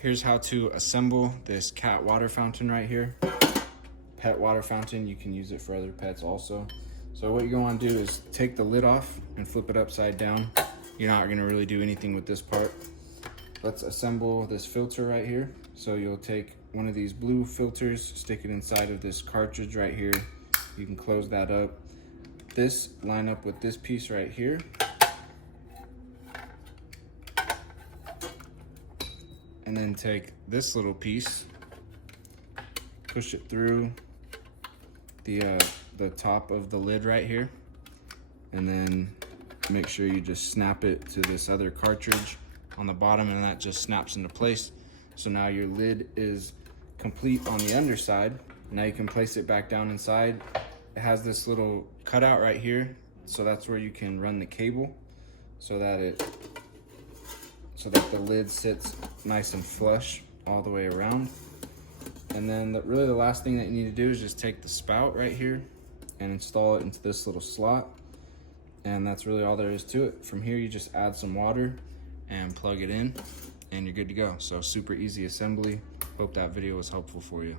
Here's how to assemble this cat water fountain right here. Pet water fountain, you can use it for other pets also. So what you're gonna wanna do is take the lid off and flip it upside down. You're not gonna really do anything with this part. Let's assemble this filter right here. So you'll take one of these blue filters, stick it inside of this cartridge right here. You can close that up. This line up with this piece right here. And then take this little piece, push it through the top of the lid right here, and then make sure you just snap it to this other cartridge on the bottom, and that just snaps into place. So now your lid is complete on the underside. Now you can place it back down inside. It has this little cutout right here, so that's where you can run the cable so that the lid sits nice and flush all the way around. And then really the last thing that you need to do is just take the spout right here and install it into this little slot. And that's really all there is to it. From here, you just add some water and plug it in and you're good to go. So super easy assembly. Hope that video was helpful for you.